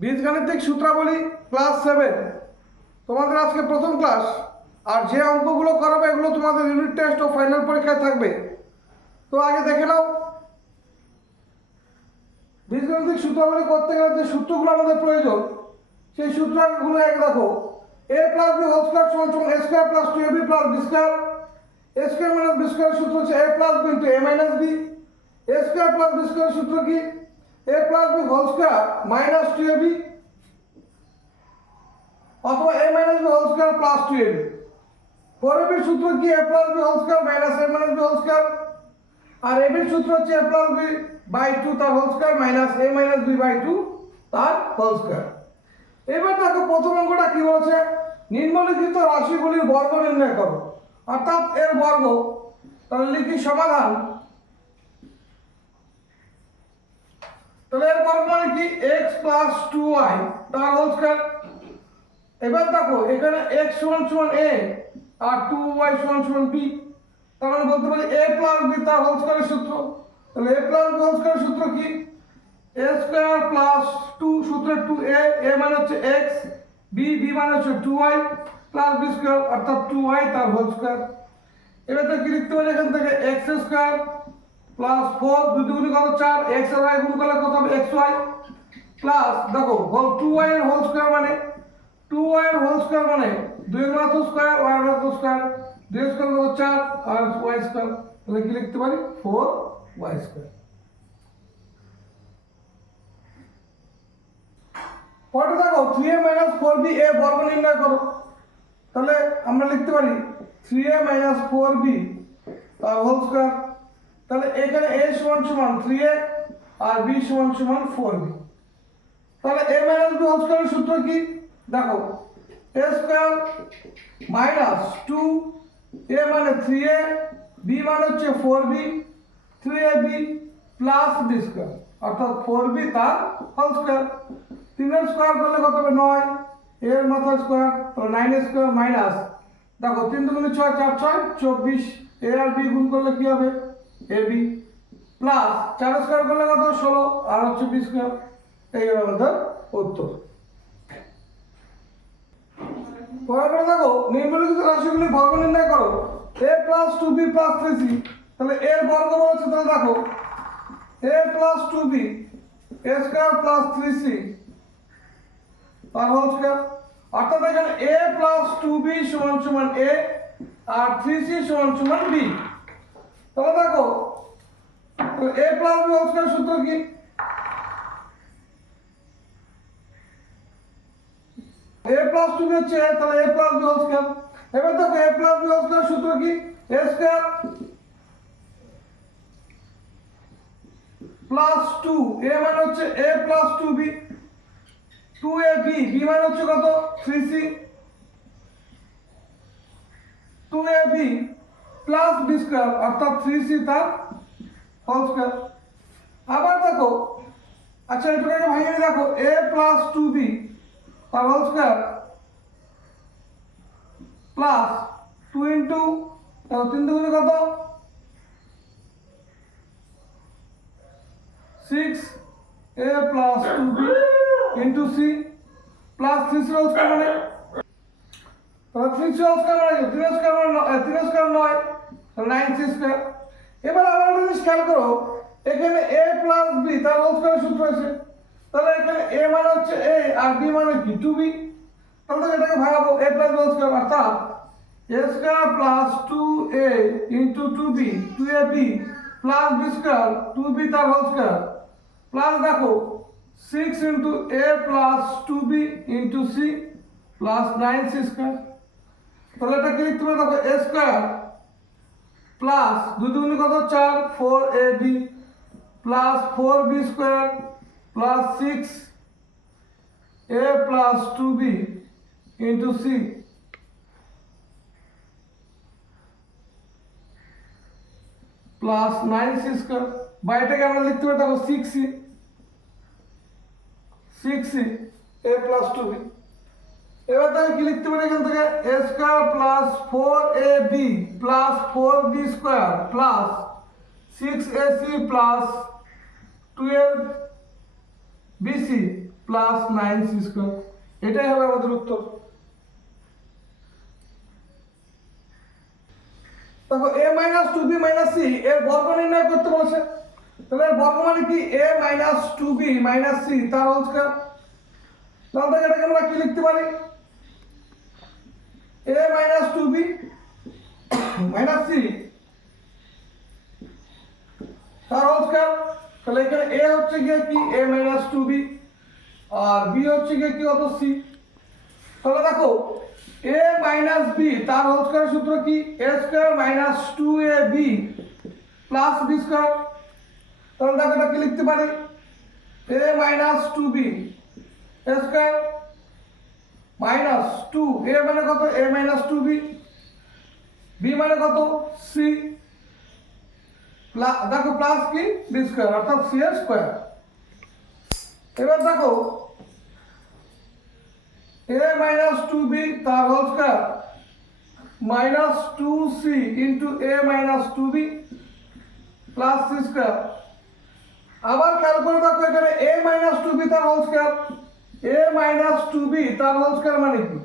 বীজগাণিতিক সূত্রাবলী ক্লাস 7 তোমাদের আজকে প্রথম ক্লাস। আর যে অঙ্কগুলো করাবে এগুলো তোমাদের ইউনিট টেস্ট ও ফাইনাল পরীক্ষায় থাকবে। তো আগে দেখে নাও, বীজগাণিতিক সূত্রাবলী করতে গেলে যে সূত্রগুলো আমাদের প্রয়োজন সেই সূত্রগুলো এক দেখো। a plus b whole square সমান সমান a square plus 2ab plus b square. a square minus b square সূত্র হচ্ছে a plus b into a minus b। a square plus b square সূত্র কি? a plus b whole square minus 2ab অথবা a minus b whole square plus 2ab। 4ab এর সূত্র কি? a plus b whole square minus a minus b whole square. আর ab এর সূত্র হচ্ছে a প্লাস b বাই 2 তার whole square minus a minus b by 2 তার whole square. এবার দেখো প্রথম অঙ্কটা কি বলেছে, নিম্নলিখিত রাশিগুলির বর্গ নির্ণয় করো, অর্থাৎ এর বর্গ। তাহলে লিখি সমাধান। তাহলে এর বর্গ মানে কি? x প্লাস 2y তার হোল স্কয়ার। এবার দেখো এখানে x সমান সমান a আর 2y সমান সমান b, তার মানে বলতে পারি a প্লাস b তার হোল স্কয়ারের সূত্র। তাহলে a প্লাস b হোল স্কয়ারের সূত্র কি? a স্কয়ার প্লাস 2 সূত্রে 2a, a মানে হচ্ছে x, b মানে হচ্ছে 2y প্লাস b স্কয়ার অর্থাৎ 2y তার হোল স্কয়ার। এবার তো কি লিখতে পারি এখান থেকে? x স্কয়ার প্লাস 4 2 দুগুণে কত 4, x আর y গুণ করলে কত হবে? xy প্লাস দেখো হোল 2y এর হোল স্কয়ার মানে 2y এর হোল স্কয়ার মানে 2 এর মান তো স্কয়ার y এর মান তো স্কয়ার, 2 স্কয়ার কত 4 আর y স্কয়ার। তাহলে কি লিখতে পারি? 4y square. পরে দেখো 3a মাইনাস 4b এর বর্গ নির্ণয় করো। তাহলে আমরা লিখতে পারি 3a মাইনাস 4b তার হোল স্কয়ার। তাহলে এখানে a সমান সমান 3a আর b সমান সমান 4b। তাহলে a মাইনাস b হোল স্কয়ারের সূত্র কি? দেখো a স্কয়ার মাইনাস 2, a মানে 3a, b মানে হচ্ছে 4b, 3ab plus b square অর্থাৎ 4b তার হোল স্কয়ার। 3 এর স্কয়ার করলে কত হবে? 9, এর মাথা স্কয়ার, তাহলে 9 এর স্কয়ার মাইনাস দেখো 3 দুগুণে 6 4 6 24, a আর b গুণ করলে কি হবে? ab প্লাস 4 স্কয়ার করলে কত? 16 আর হচ্ছে b স্কয়ার। এই হলো আমাদের উত্তর। পরে দেখো নিম্নলিখিত রাশিগুলির বর্গ নির্ণয় করো। a plus 2b plus 3c, তাহলে এর বর্গ বলেছে। তাহলে দেখো a plus 2b a square plus 3c তার হোল স্কয়ার। অর্থাৎ এখানে a প্লাস 2b সমান সমান a আর 3c সমান সমান b। তাহলে দেখো a plus b whole square সূত্র কি? a প্লাস 2b হচ্ছে a, তাহলে a plus b whole square. এবার দেখো a plus b whole square সূত্র কি? a স্কয়ার প্লাস 2, a মানে হচ্ছে a plus 2b, 2ab, b মানে হচ্ছে কত? 3c, 2ab plus b square অর্থাৎ 3c তার হোল স্কয়ার। আবার দেখো আচ্ছা এটাকে ভাঙিয়ে দেখো a প্লাস 2b তার হোল স্কয়ার প্লাস 2 ইনটু 3 দুগুণে কত? 6a plus 2b into c plus 3c whole square মানে তাহলে 3c হোল স্কয়ার মানে 3 স্কয়ার মানে 3 স্কয়ার 9, তাহলে 9c স্কয়ার। এবার আবার একটা জিনিস খেয়াল করো, এখানে a প্লাস b তার হোল স্কয়ার সূত্র আছে। তাহলে এখানে a মানে হচ্ছে a আর b মানে কি? 2b। তাহলে এটাকে ভাগাবো a plus b whole square অর্থাৎ a square plus 2a into 2b 2ab plus b square 2b তার হোল স্কয়ার প্লাস দেখো 6 into a plus 2b into c plus 9c square. তাহলে এটা কি লিখতে পারি? দেখো a স্কয়ার প্লাস 2 দুগুণে কত? 4 4ab plus 4b square plus 6a plus 2b into c plus 9c square. বা এটাকে আমরা লিখতে পারি দেখো 6c a প্লাস 2b। এবার দেখো কি লিখতে পারি এখান থেকে? a square plus 4ab plus 4b square plus 6ac plus 12bc plus 9c square. এটাই হবে আমাদের উত্তর। দেখো a minus 2b minus c এর বর্গ নির্ণয় করতে বলেছে, তাহলে এর বর্গ মানে কি a minus 2b minus c তার হোল স্কয়ার। তাহলে এটাকে আমরা কি লিখতে পারি, a minus 2b minus c তার হোল স্কয়ার। তাহলে এখানে a হচ্ছে গিয়ে কি a minus 2b R b হচ্ছে গিয়ে কি কত c। তাহলে দেখো a মাইনাস b তার হোল স্কয়ার সূত্র কি a square minus 2ab plus b square. তাহলে দেখো এটা কি লিখতে পারি a minus 2b a square minus 2 a মানে কত a মাইনাস 2b b মানে কত c দেখো প্লাস কি b স্কয়ার অর্থাৎ c এর স্কয়ার। এবার দেখো a মাইনাস 2b তার whole square minus 2c into a minus 2b plus c square. আবার খেয়াল করে দেখো এখানে a মাইনাস 2b তার whole square a minus 2b তার হোল স্কয়ার মানে কি,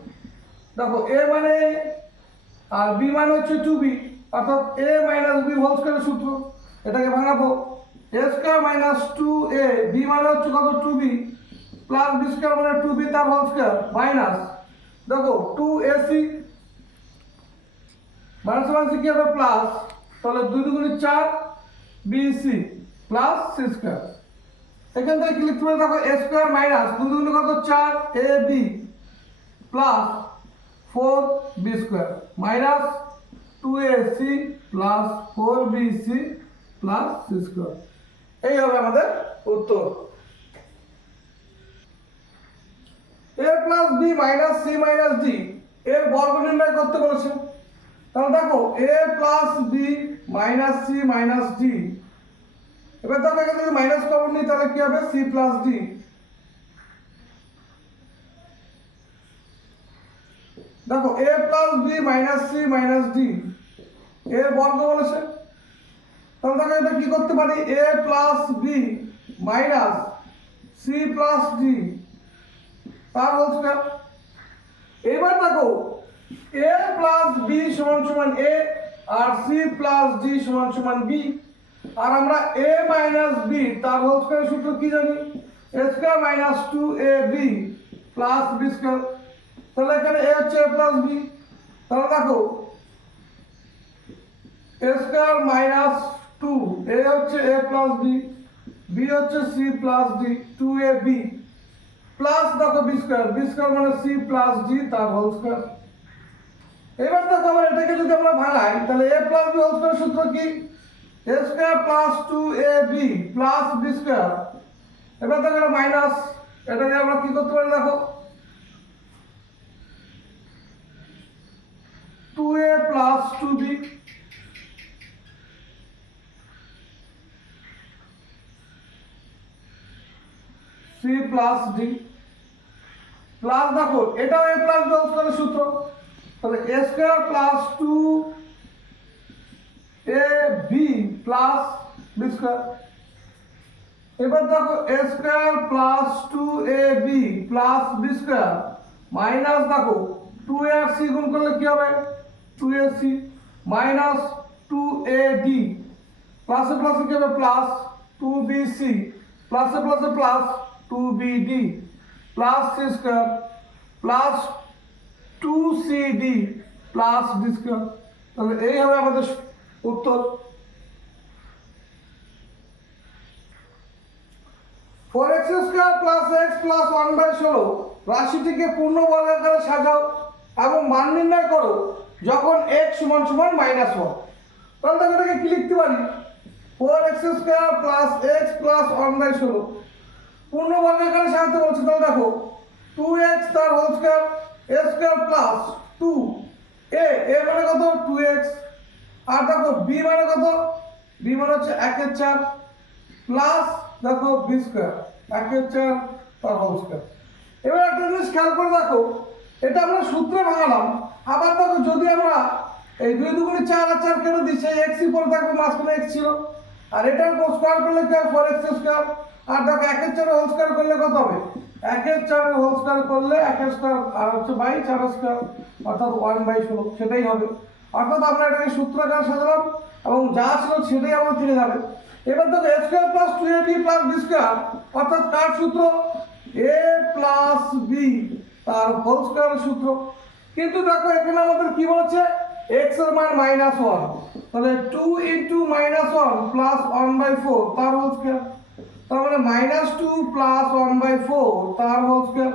দেখো a মানে আর b মানে হচ্ছে 2b অর্থাৎ a মাইনাস b হোল স্কয়ারের সূত্র। এটাকে ভাঙাবো a square minus 2a b মানে হচ্ছে কত 2b প্লাস b স্কয়ার মানে 2b তার হোল স্কয়ার মাইনাস দেখো 2ac মাইনাস মাইনাস কি হবে প্লাস, তাহলে 2 দুগুণে 4 bc প্লাস c স্কয়ার। এখান থেকে কি লিখতে পারি দেখো a স্কয়ার মাইনাস 2 দুগুণে কত 4ab plus 4b square minus 2ac plus 4bc plus c square. এই হবে আমাদের উত্তর। a plus b minus c minus d এর বর্গ নির্ণয় করতে বলেছে। তাহলে দেখো a plus b minus c minus d, এবার দেখো এখানে যদি মাইনাস কমন নিই তাহলে কি হবে c প্লাস d। দেখো a plus b minus c minus d এর বর্গ বলেছে। তাহলে দেখো এটা কি করতে পারি a plus b minus c plus d তার হোল স্কয়ার। এবার দেখো a প্লাস b সমান সমান a আর c প্লাস d সমান সমান b আর আমরা a মাইনাস b তার হোল স্কয়ার সূত্র কি জানি a square minus 2ab plus b square. তাহলে এখানে a হচ্ছে a প্লাস b, তাহলে দেখো a স্কয়ার মাইনাস 2 a হচ্ছে a প্লাস b b হচ্ছে c plus d 2ab plus দেখো b স্কয়ার মানে c প্লাস d তার হোল স্কয়ার। এবার দেখো আমরা এটাকে যদি আমরা ভাঙাই তাহলে a plus b whole square সূত্র কি a square plus 2ab plus b square. এবার দেখো এটা মাইনাস, এটাকে আমরা কি করতে পারি দেখো 2a plus 2b c plus d plus দেখো এটাও a প্লাস b হোল স্কয়ারের সূত্র, তাহলে a square plus 2ab plus b square. এবার দেখো a square plus 2ab plus b square minus দেখো 2a আর c গুণ করলে কি হবে 2ac মাইনাস 2ad প্লাসে প্লাসে কি হবে প্লাস 2bc প্লাসে প্লাসে plus 2bd plus c square plus 2cd plus d square. তাহলে এই হবে আমাদের উত্তর। 4x square plus x plus 1/16 রাশিটিকে পূর্ণ বর্গাকারে সাজাও এবং মান নির্ণয় করো যখন x সমান সমান -1। তাহলে দেখো এটাকে কি লিখতে পারি 4x square plus x plus 1/16 পূর্ণ বর্গাকারে সাজাতে বলছে। তাহলে দেখো 2x তার whole square a square plus 2a মানে কত 2x আর দেখো b মানে কত b মানে হচ্ছে 1/4 প্লাস দেখো b স্কয়ার 1/4 তার হোল স্কয়ার। এবার একটা জিনিস খেয়াল করে দেখো এটা আমরা সূত্রে ভাঙালাম, আবার দেখো যদি আমরা এই 2 দুগুণে 4 আর 4 কেটে দিই সেই x ই পড়ে থাকবে, মাঝখানে x ছিল আর এটার স্কয়ার করলে কি হবে 4x স্কয়ার আর দেখো 1/4 হোল স্কয়ার করলে কত হবে 1 এর 4 হোল স্কয়ার করলে 1 এর স্কয়ার আর হচ্ছে বাই 4 স্কয়ার অর্থাৎ 1/16 সেটাই হবে। অর্থাৎ আমরা এটাকে সূত্র আকারে সাজালাম এবং যা ছিল সেটাই আমার থেকে যাবে। এবার দেখো a square plus 2ab plus b square অর্থাৎ কার সূত্র a প্লাস b তার হোল স্কয়ারের সূত্র। কিন্তু দেখো এখানে আমাদের কি বলেছে x এর মান -1, তাহলে 2 * -1 প্লাস 1/4 তার হোল স্কয়ার, তার মানে -2 প্লাস 1/4 তার হোল স্কয়ার,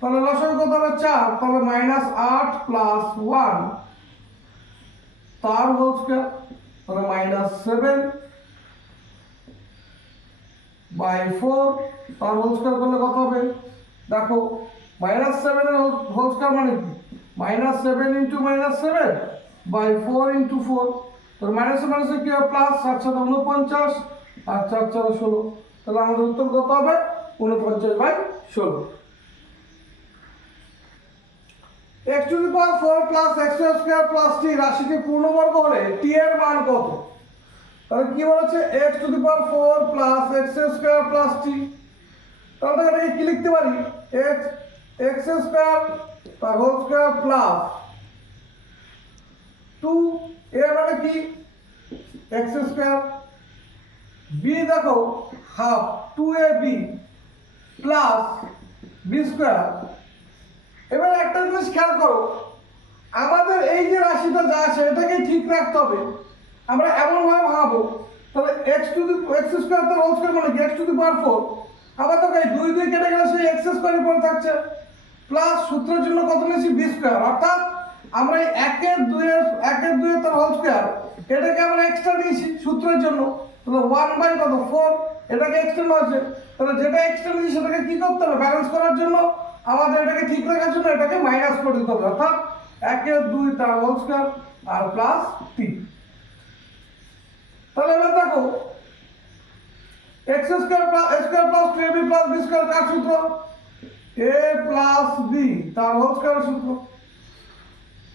তাহলে লসাগু কত হবে 4, তাহলে -8 প্লাস 1 তার হোল স্কয়ার, তাহলে -7/4 তার হোল স্কয়ার করলে কত হবে দেখো -7 এর হোল স্কয়ার মানে কি -7 * -7/4 * 4, তাহলে মাইনাস মাইনাসে কি হবে প্লাস, 7 7 49 আর 4 4 16, তাহলে আমাদের উত্তর কত হবে 49/16। x⁴ plus x² plus t রাশিটি পূর্ণবর্গ হলে t এর মান কত? তাহলে কি বলেছে x⁴ plus x² plus t, তাহলে এটাকে কি লিখতে পারি x² তার হোল স্কয়ার প্লাস 2 এর মানে কি x², b দেখো হাফ 2ab প্লাস b²। এবার একটা জিনিস খেয়াল করো, আমাদের এই যে রাশিটা যা আছে এটাকে ঠিক রাখতে হবে। আমরা এমন ভাবে ভাবো তাহলে x² তার হোল স্কয়ার মানে কি x⁴, আবার তো এই 2 2 কেটে গেলে সেই x² পড়ে থাকছে প্লাস সূত্রের জন্য কত নিয়েছি b², অর্থাৎ আমরা এই 1 এর 2 এর তার হোল স্কয়ার এটাকে আমরা এক্সট্রা নিয়েছি সূত্রের জন্য, তাহলে 1/4 এটাকে এক্সট্রা আছে, তাহলে যেটা এক্সট্রা নিয়েছি সেটাকে কি করতে হবে ব্যালেন্স করার জন্য আমাদের এটাকে ঠিক রাখার জন্য এটাকে মাইনাস করে দিতে হবে, অর্থাৎ 1 এর 2 তার হোল স্কয়ার আর প্লাস 3। তাহলে এবার দেখো x² plus 2ab plus b square কার সূত্র a প্লাস b তার হোল স্কয়ার সূত্র।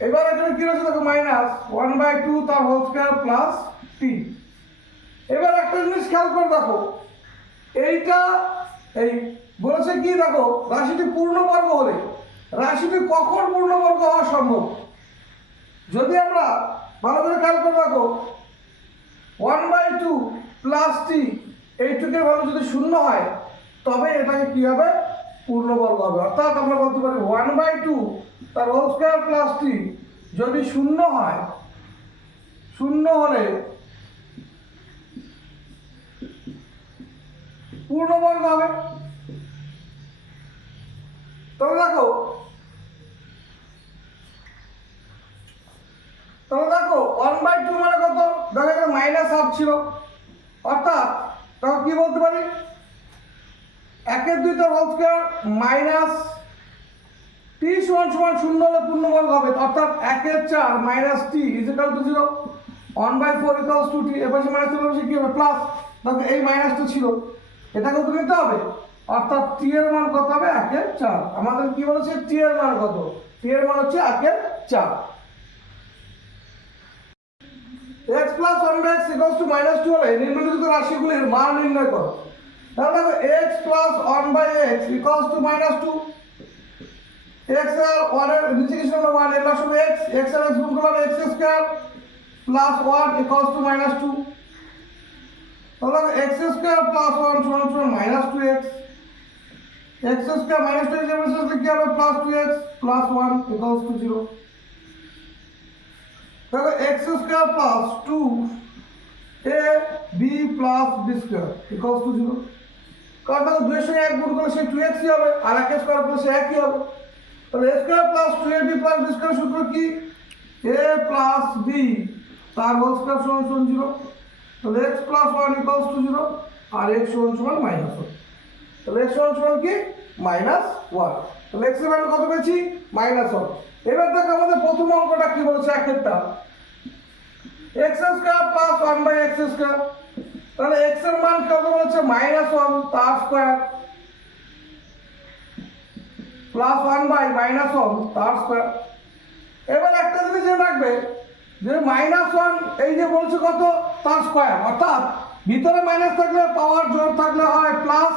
এবার এখানে কি রয়েছে দেখো -1/2 তার হোল স্কয়ার প্লাস t। এবার একটা জিনিস খেয়াল করে দেখো এইটা এই বলেছে কি দেখো রাশিটি পূর্ণবর্গ হলে রাশিটি কখন পূর্ণবর্গ হওয়া সম্ভব, যদি আমরা ভালো করে খেয়াল করে দেখো 1/2 প্লাস t এইটুকের ভ্যালু যদি 0 হয় তবে এটাকে কি হবে পূর্ণবর্গ হবে, অর্থাৎ আমরা বলতে পারি 1/2 তার হোল স্কয়ার প্লাস t যদি 0 হয়, 0 হলে পূর্ণবর্গ হবে। তাহলে দেখো 1/2 মানে কত দেখো এখানে -1/2 ছিল, অর্থাৎ তখন কি বলতে পারি 1 এর 2 তার হোল স্কয়ার মাইনাস t = 0 হলে পূর্ণবর্গ হবে, অর্থাৎ 1 এর 4 মাইনাস t = 0, 1/4 = t, এবার সে মাইনাস করলে কি হবে প্লাস, দেখো এই মাইনাসটা ছিল এটাকে তো নিতে হবে, অর্থাৎ t এর মান কত হবে 1 এর 4। আমাদের কি বলেছে t এর মান কত, t এর মান হচ্ছে 1 এর 4। x + 1/x = -2 হলে নিম্নলিখিত রাশিগুলির মান নির্ণয় করো। তাহলে দেখো x + 1/x = -2, x এর 1 এর নিচে কি ছিল 1 এর লসাগু x, x এর x গুণ করলে x² + 1 = -2, তাহলে x² + 1 = -2x, x² - 2x এর সাথে কি হবে +2x + 1 = 0। দেখো x² + 2ab + b² = 0, কারণ দেখো 2 এর সঙ্গে 1 গুণ করলে সেই 2x ই হবে আর 1 স্কয়ার করলে সেই 1 ই হবে, তাহলে a² + 2ab + b² সূত্র কি a + b তার হোল স্কয়ার = 0, তাহলে x + 1 = 0 আর x = -1, তাহলে x = কি -1, তাহলে x এর ভ্যালু কত পেয়েছি -1। এবার দেখো আমাদের প্রথম অঙ্কটা কি বলেছে একটা x² + 1/x², তাহলে x এর মান কত বলেছে -1 তার স্কয়ার প্লাস 1/-1 তার স্কয়ার। এবার একটা জিনিস জেনে রাখবে যে -1 এই যে বলছে কত তার স্কয়ার, অর্থাৎ ভিতরে মাইনাস থাকলে পাওয়ার জোর থাকলে হয় প্লাস,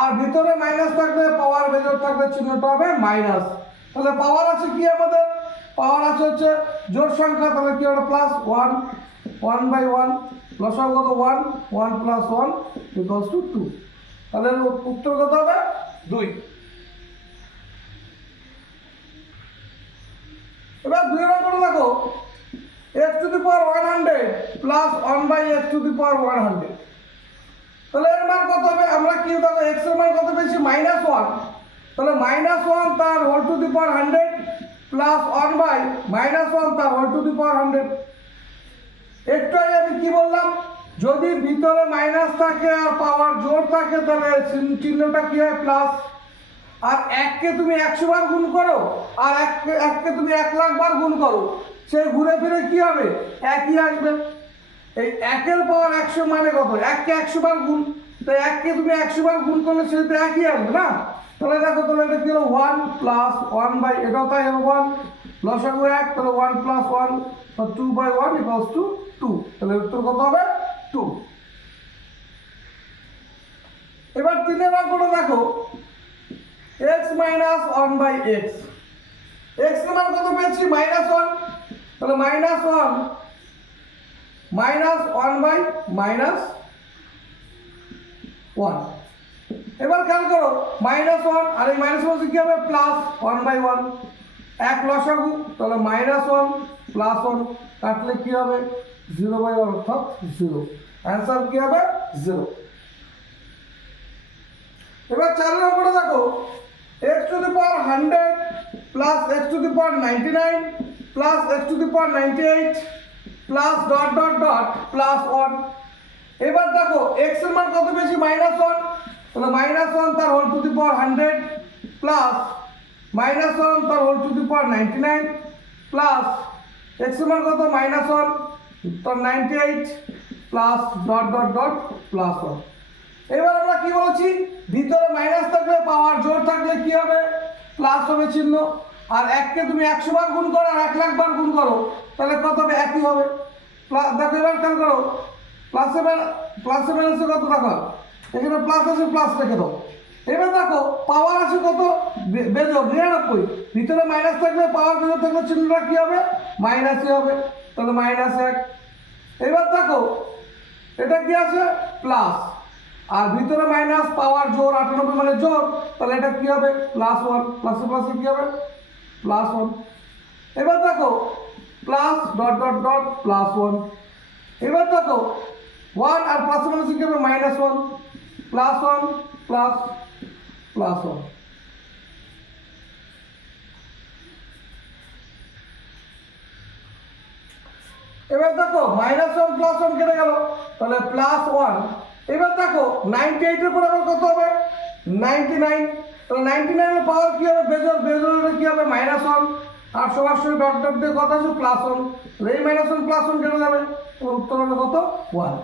আর ভিতরে মাইনাস থাকলে পাওয়ার বেজোর থাকলে চিহ্নটা হবে মাইনাস। তাহলে পাওয়ার আছে কি আমাদের, পাওয়ার আছে হচ্ছে জোড় সংখ্যা, তাহলে কি হবে প্লাস 1, 1/1, লসাগু কত 1, 1 + 1 = 2। তাহলে উত্তর কত হবে 2। এবার 2 নম্বরে দেখো x⁻100 প্লাস 1/x⁻100। তাহলে এর মান কত হবে, আমরা কি দেখো x এর মান কত পেয়েছি -1, তাহলে -1 তার whole to the power 100 plus 1/-1 তার হোল টু দি পাওয়ার 100। একটু আগে আমি কি বললাম, যদি ভিতরে মাইনাস থাকে আর পাওয়ার জোড় থাকে তাহলে চিহ্নটা কি হয় প্লাস। আর 1কে তুমি 100 বার গুণ করো আর 1কে তুমি 1,00,000 বার গুণ করো, সে ঘুরে ফিরে কি হবে একই আসবে। এই 1-এর পাওয়ার 100 মানে কত, 1কে 100 বার গুণ, তাই 1কে তুমি 100 বার গুণ করলে সেটা একই আসবে না। তাহলে দেখো, তাহলে এটা কি হলো 1 + 1/, এটাও তাই হবে 1, লসাগু 1, তাহলে 1 + 1 বা 2/1 = 2। তাহলে উত্তর কত হবে 2। এবার 3 অঙ্কটা দেখো x - 1/x। x এর মান কত পেয়েছি -1, তাহলে -1 -1/-1। এবার খেয়াল করো -1 আর এই -1 কি হবে +1/1, 1 লসাগু, তাহলে -1 + 1 কাটলে কি হবে 0/1 অর্থাৎ 0। অ্যান্সার কি হবে 0। এবার 4 নম্বরে দেখো x⁻100 plus x⁻99 plus x⁻98 plus +1। এবার দেখো x এর মান কত বেশি -1, তাহলে -1 তার whole to the power 100 plus -1 তার whole to the power 99 plus x এর মান কত -1 তার 98 প্লাস +1। এবার আমরা কি বলেছি, ভিতরে মাইনাস থাকলে পাওয়ার জোড় থাকলে কি হবে প্লাস হবে চিহ্ন। আর 1কে তুমি 100 বার গুণ করো আর 1,00,000 বার গুণ করো, তাহলে কত হবে একই হবে। দেখো এবার খেয়াল করো প্লাসে মাইনাসে কত দেখো, এখানে প্লাস আছে, প্লাস রেখে দাও। এবার দেখো পাওয়ার আছে কত বেজোড় 99, ভিতরে মাইনাস থাকলে পাওয়ার বেজোড় থাকলে চিহ্নটা কি হবে মাইনাসই হবে, তাহলে -1। এবার দেখো এটা কি আছে প্লাস, আর ভিতরে মাইনাস পাওয়ার জোর 98 মানে জোর, তাহলে এটা কি হবে +1, প্লাসে প্লাসে কি হবে +1। এবার দেখো প্লাস +1। এবার দেখো 1 আর প্লাসে মাইনাসে কি হবে -1, +1 প্লাস +1। এবার দেখো -1 +1 কেটে গেল, তাহলে +1। এবার দেখো 98 এর পর আবার কত হবে 99, তাহলে 99 এর পাওয়ার কি হবে বেজোড় কি হবে -1, আর সরাসরি ডট দিয়ে কত আছে +1, তাহলে এই -1 +1 কেটে যাবে, উত্তর হবে কত 1।